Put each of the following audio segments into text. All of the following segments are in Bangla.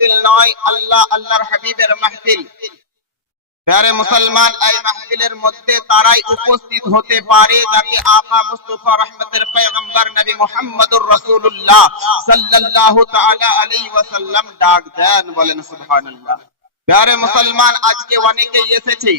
মাহফিল নয়, আল্লাহ আল্লাহর হাবিবের মাহফিল। প্যারে মুসলমান, এই মাহফিলের মধ্যে তারাই উপস্থিত হতে পারে যাকে আকা মুস্তাফা রহমতের পয়গম্বর নবী মুহাম্মদুর রাসূলুল্লাহ সাল্লাল্লাহু তাআলা আলাইহি ওয়াসাল্লাম ডাক দেন। বলেন সুবহানাল্লাহ। প্যারে মুসলমান, আজকে অনেকেই এসেছে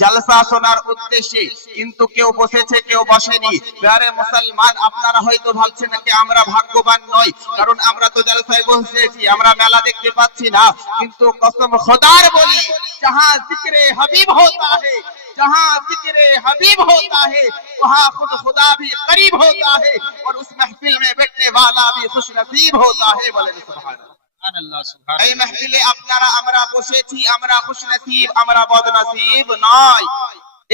জলসা শোনার উদ্দেশ্যে, কিন্তু কেউ বসেছে কেউ বসেনি। প্যারে মুসলমান, আপনারা হয়তো ভাবছেন যে আমরা ভাগ্যবান নই, কারণ আমরা তো জলসায় বসেছি, আমরা মেলা দেখতে পাচ্ছি না। কিন্তু কসম খোদার বলি, जहां जिक्र हबीब होता है, जहां जिक्र हबीब होता है, वहां खुद खुदा भी करीब होता है और उस महफिल में बैठने वाला भी खुश नसीब होता है। बोले सुभान अल्लाह। এই মাহফিলে আপনারা আমরা বসেছি, আমরা খুশ নসিব, আমরা বদনসিব নয়।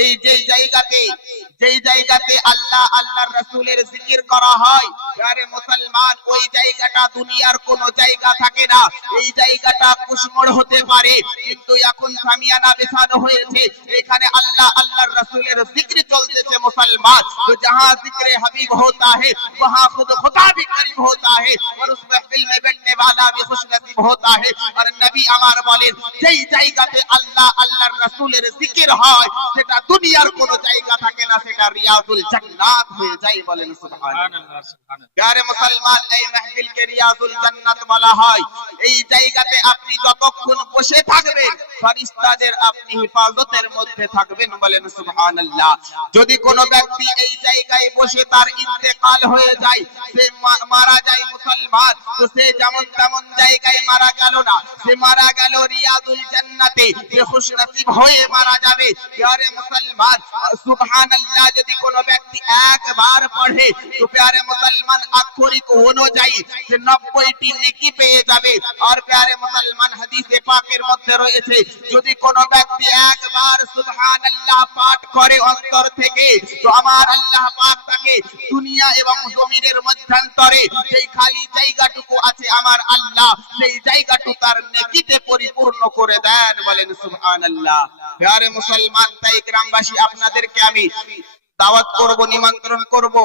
এই যেই জায়গাতে আল্লাহ আল্লাহর রাসূলের জিকির করা হয়, আরে মুসলমান, ওই জায়গাটা দুনিয়ার কোনো জায়গা থাকে না। এই জায়গাটা কুশমোড় হতে পারে, কিন্তু এখন সামিয়ানা বিছানো হয়েছে, এখানে আল্লাহ আল্লাহর রাসূলের জিকির চলতেছে মুসলমান। তো जहां जिक्र हबीब होता है वहां खुद खुदा भी करीब होता है और उस महफिल में बैठने वाला भी खुश नसीब होता है। और নবী আমার বলেন, যেই জায়গাতে আল্লাহ আল্লাহর রাসূলের জিকির হয় সেটা দুনিয়ার কোনো জায়গা থাকে না, সেটা রিয়াজুল জান্নাত হয়ে যায়। বলেন সুবহানাল্লাহ। প্যারে মুসলমান, এই মাহফিলকে রিয়াজুল জান্নাত বলা হয়। এই জায়গাতে আপনি যতক্ষণ বসে থাকবেন ফেরেশতাদের আপনি হেফাজতের মধ্যে থাকবেন। বলেন সুবহানাল্লাহ। যদি কোনো ব্যক্তি এই জায়গায় বসে তার ইন্তেকাল হয়ে যায়, সে মারা যায় মুসলমান, তো সে যেমন তেমন জায়গায় মারা গেল না, সে মারা গেল রিয়াজুল জান্নাতে, সে খুশ নসিব হয়ে মারা যাবে। প্যারে মুসলমান, সুবহানাল্লাহ যদি কোনো ব্যক্তি একবার পড়ে তো প্যারে মুসলমান আক্ষরিক অনুযায়ী সে 90টি নেকি পেয়ে যাবে। আর প্যারে মুসলমান, হাদিসে পাকের মধ্যে রয়েছে, যদি কোনো ব্যক্তি একবার সুবহানাল্লাহ পাঠ করে অন্তর থেকে, তো আমার আল্লাহ পাক তাকে দুনিয়া এবং জমিনের মধ্যন্তরে সেই খালি জায়গাটুকু আছে আমার আল্লাহ সেই জায়গাটুকু তার নেকিতে পরিপূর্ণ করে দেন। বলেন সুবহানাল্লাহ। প্যারে মুসলমান, তাই গ্রামবাসী আপনাদেরকে আমি দাওয়াত করব, নিমন্ত্রণ করব,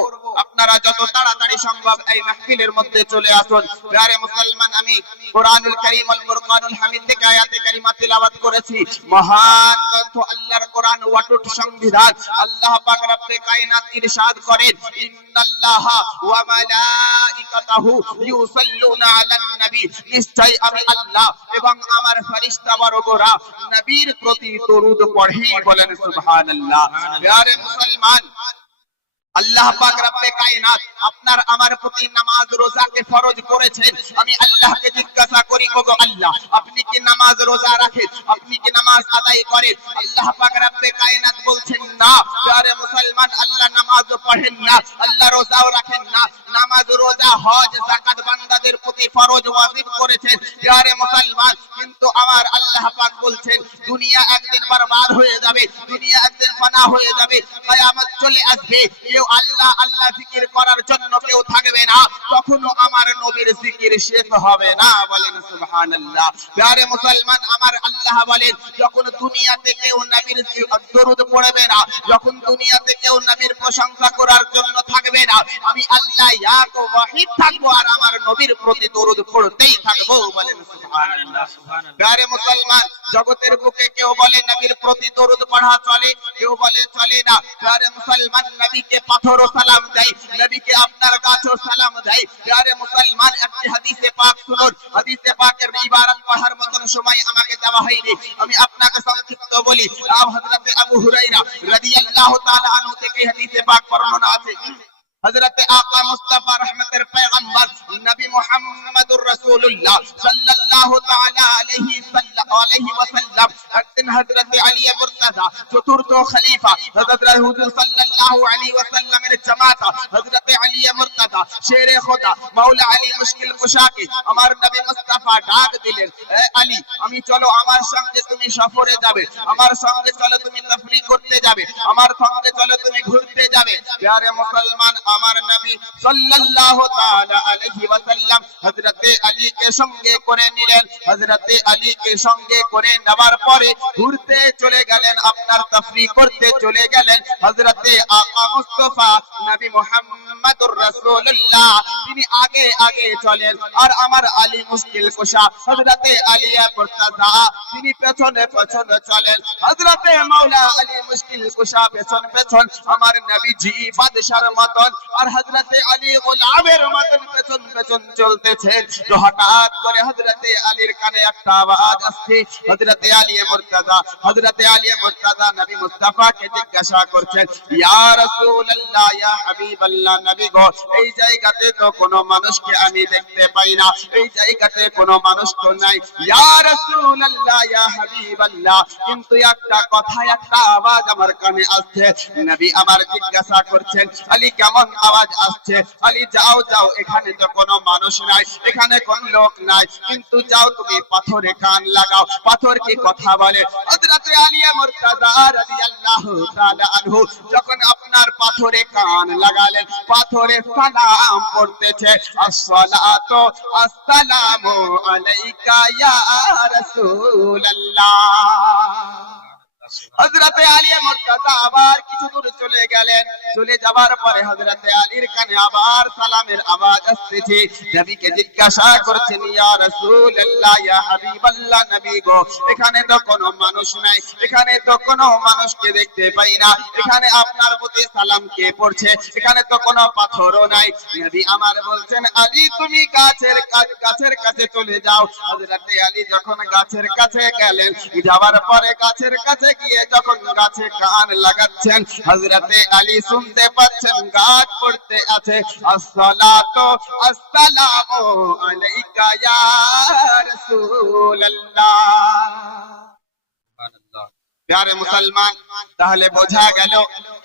আপনারা যত তাড়াতাড়ি সম্ভব এই মাহফিলের মধ্যে চলে আসুন। প্যারে মুসলমান, আমি কোরআনুল কারীম আল ফুরকানুল হামিদ থেকে আয়াতে কারিমা তিলাওয়াত করেছি। মহান গ্রন্থ আল্লাহর কোরআন ওয়াটুট সংবিধান। আল্লাহ পাক রব্বে কায়নাত ইরশাদ করেন, ইন্নাল্লাহা ওয়া মালাইকাতাহু ইউসাল্লুনা আলান নবী, নিশ্চয় আমি আল্লাহ এবং আমার ফেরেশতা বর্গরা নবীর প্রতি দরুদ পড়ে। বলেন সুবহানাল্লাহ। প্যারে মুসলমান, আল্লাহ পাক রব্বে কায়নাত আপনার আমার প্রতি নামাজ রোজাকে ফরজ করেছেন। আমি আল্লাহকে জিজ্ঞাসা করি, ওগো আল্লাহ, আপনি কি নামাজ রোজা রাখেন? আপনি কি নামাজ আদায় করেন? আল্লাহ পাক রব্বে কায়নাত বলছেন না। প্যারে মুসলমান, আল্লাহ নামাজও পড়েন না, আল্লাহ রোজাও রাখেন না। নামাজ রোজা হজ যাকাত বান্দাদের প্রতি ফরজ ওয়াজিব করেছেন। প্যারে মুসলমান, কিন্তু আমার আল্লাহ পাক বলছেন, দুনিয়া একদিন বরবাদ হয়ে যাবে, দুনিয়া একদিন ফানা হয়ে যাবে, কিয়ামত চলে আসবে, আল্লাহ আল্লাহ জিকির করার জন্য কেউ থাকবে না, কখনো আমার নবীর জিকির শেষ হবে না। বলেন সুবহানাল্লাহ। প্যারে মুসলমান, আমার আল্লাহ বলেন, যখন দুনিয়াতে কেউ নবীর দরুদ পড়বে না, যখন দুনিয়াতে কেউ নবীর প্রশংসা করার জন্য থাকবে না, আমি আল্লাহ এক ওয়াহিদ থাকবো আর আমার নবীর প্রতি দরুদ পড়তেই থাকবো। বলেন সুবহানাল্লাহ। প্যারে মুসলমান, জগতের বুকে কেউ বলে নবীর প্রতি দরুদ পড়া চলে, কেউ বলে চলে না। প্যারে মুসলমান, নবীকে পাথর ও সালাম দেয়, নবীকে আপনার গাছও সালাম দেয়। প্যারে মুসলমান, একটি হাদিসে পাক শুনুন, হাদিসে পাকের ইবারত পড়ার মতন সময় আমাকে দেওয়া হয়নি, আমি আপনাকে সংক্ষিপ্ত বলি। হযরত আবু হুরায়রা রাদিয়াল্লাহু তাআলা আনহু থেকে হাদিসে পাক বর্ণনা আছে। হযরত আকা মুস্তাফা রহমতের পয়গম্বর নবী মুহাম্মদুর রাসূলুল্লাহ সাল্লাল্লাহু তাআলা আলাইহি ওয়াসাল্লাম একদিন হযরত আলী মুর্তজা চতুর্থ খলিফা হযরত হুজুর সাল্লাল্লাহু আলাইহি ওয়াসাল্লামের জামাত হযরত আলী মুর্তজা শেরে খোদা মাওলা আলী মুশকিল কুশাকে আমার নবী মুস্তাফা ডাক দিলেন, এ আলী, আমি চলো, আমার সঙ্গে তুমি সফরে যাবে, আমার সঙ্গে চলো তুমি তাফরীক করতে যাবে, আমার সঙ্গে চলো তুমি ঘুরতে যাবে। প্যারে মুসলমান, আমার নবী সাল্লাল্লাহু তাআলা আলাইহি ওয়াসাল্লাম হযরত আলী কে সঙ্গে করে নিলেন। হযরত আলী কে সঙ্গে সঙ্গে করে নেওয়ার পরে ঘুরতে চলে গেলেন, আপনার তাফরি করতে চলে গেলেন হযরতে আকা মুস্তাফা নবী মুহাম্মদুর রাসূলুল্লাহ। তিনি আগে আগে চলেন আর আমার আলী মুশকিল কুশা হযরতে আলিয়া মুর্তাজা তিনি পেছনে পেছনে চলেন। হযরতে মাওলা আলী মুশকিল কুশা পেছন পেছন আমার নবীজি বাদশার মতন আর হযরতে আলী গোলামের মতন পেছন পেছন চলতেছেন। তো হঠাৎ করে হযরতে আলীর কানে একটা আওয়াজ আসছে। হযরতে আলী মুর্তাজা নবী মুস্তাফাকে জিজ্ঞাসা করছেন, ইয়া রাসূলুল্লাহ, ইয়া হাবিবাল্লাহ, নবী গো, এই জায়গাতে তো কোনো মানুষকে আমি দেখতে পাই না, এই জায়গাতে কোনো মানুষ তো নাই। ইয়া রাসূলুল্লাহ, ইয়া হাবিবাল্লাহ, কিন্তু একটা কথা, একটা আওয়াজ আমার কানে আসছে। নবী আমার জিজ্ঞাসা করছেন, আলী কেমন আওয়াজ আসছে? আলী যাও যাও, এখানে তো কোনো মানুষ নাই, এখানে কোন লোক নাই, কিন্তু যাও তুমি পাথরে কান লাগাও, পাথর কি কথা বলে? হযরতে আলী মুর্তাজা রাদিয়াল্লাহু তাআলা আনহু যখন আপনার পাথরে কান লাগালেন, পাথরে সালাম পড়তেছে, আসসালাতু আসসালামু আলাইকা ইয়া রাসূলুল্লাহ। হযরতে আলী মুর্তাজা আবার কিছু দূর চলে গেলেন। চলে যাবার পরে হযরতে আলীর কানে আবার সালামের আওয়াজ আসছে। নবীকে জিজ্ঞাসা করছেন, ইয়া রাসূলুল্লাহ, ইয়া হাবিবাল্লাহ, নবী গো, এখানে তো কোনো মানুষ নাই, এখানে তো কোনো মানুষকে দেখতে পাই না, এখানে আপনার প্রতি সালাম কে পড়ছে? এখানে তো কোনো পাথরও নাই। নবী আমার বলছেন, আলী তুমি গাছের কাছে চলে যাও। হযরতে আলী যখন গাছের কাছে গেলেন, যাওয়ার পরে গাছের কাছে গিয়ে যখন গাছে কান লাগাচ্ছেন, হযরতে আলী শুনতে পাচ্ছেন গাছ পড়তে আছে, আসসালাতু আসসালামু আলাইকা ইয়া রাসূলুল্লাহ। প্যারে মুসলমান, তাহলে বোঝা গেল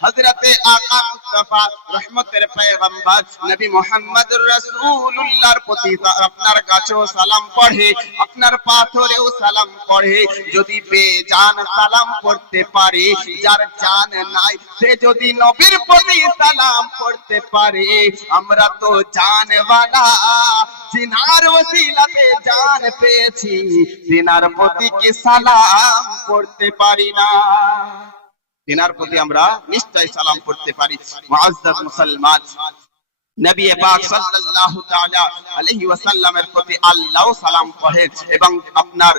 হযরতে আকা মুস্তাফা রহমতের পয়গম্বর নবী মুহাম্মদুর রাসূলুল্লাহর প্রতি আপনার গাছেও সালাম পড়ে, আপনার পাথরেও সালাম পড়ে। যদি বেজান সালাম পড়তে পারে, যার জান নাই সে যদি নবীর প্রতি সালাম পড়তে পারে, আমরা তো জানওয়ালা, জিনার ওসিলাতে জান পেয়েছি, জিনার প্রতি কি সালাম পড়তে পারি না? জিনার প্রতি আমরা নিশ্চয় সালাম পড়তে পারি। মুআজ্জাজ মুসলমান, নবী পাক সাল্লাল্লাহু তাআলা আলাইহি ওয়াসাল্লামের প্রতি আল্লাহ সালাম পড়েন এবং আপনার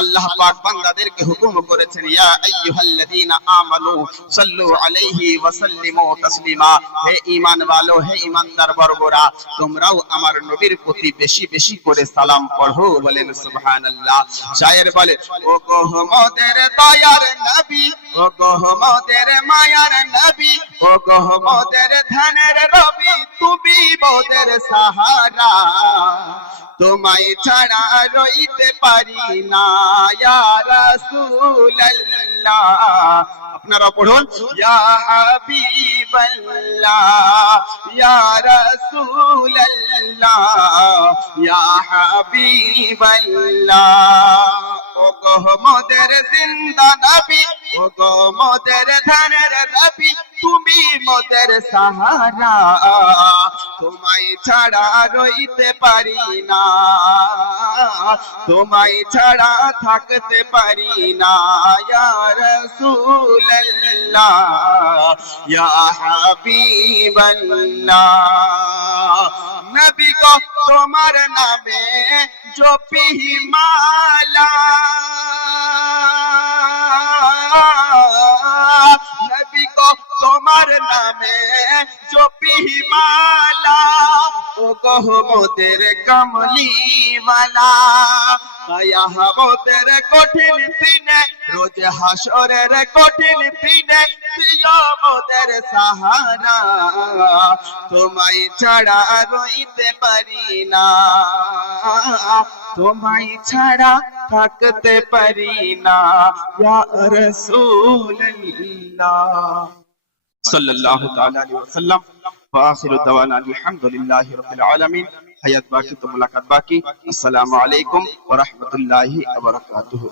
আল্লাহ পাক বান্দাদেরকে হুকুম করেছেন, ইয়া আইয়ুহাল্লাযীনা আমানু সাল্লু আলাইহি ওয়া সাল্লিমু তাসলিমা। হে ঈমান ওয়ালো, হে ঈমানদার বর্গরা, তোমরাও আমার নবীর প্রতি বেশি বেশি করে সালাম পড়ো। বলেন সুবহানাল্লাহ। শায়ের বলে, ও গো মোদের দয়ার নবী, ও গো মোদের মায়ার নবী, ও গো মোদের ধ্যানের রবি, তুমি মোদের সাহারা, তোমায় ছাড়া রইতে পারি না ইয়া রাসূলুল্লাহ। আপনারা পড়ুন, ইয়া হাবিবাল্লাহ, ইয়া রাসূলুল্লাহ, ইয়া হাবিবাল্লাহ। ও গো মোদের জিন্দা নবী, ও গো মোদের ধ্যানের রবি, তুমি মোদের সাহারা, তোমায় ছাড়া রইতে পারি না, তোমায় ছাড়া থাকতে পারি না ইয়া রাসূলুল্লাহ, ইয়া হাবিবাল্লাহ। নবী গো তোমার নামে জপি মালা, নবী গো তোমার নামে জপি মালা, ও গো মোদের কমলি ওয়ালা, কিয়ামতের কঠিন দিনে, রোজ হাসরের কঠিন দিনে, দিও মোদের সাহারা, তোমায় ছাড়া রইতে পারি না, তোমায় ছাড়া থাকতে পারি না ইয়া রাসূলুল্লাহ সাল্লাল্লাহু তাআলা আলাইহি ওয়াসাল্লাম। ওয়া আখিরু দাওয়ানা আলহামদুলিল্লাহি রাব্বিল আলামিন। হায়াত বাকি তো মুলাকাত বাকি। আসসালামু আলাইকুম ওয়া রাহমাতুল্লাহি ওয়া বারাকাতুহু।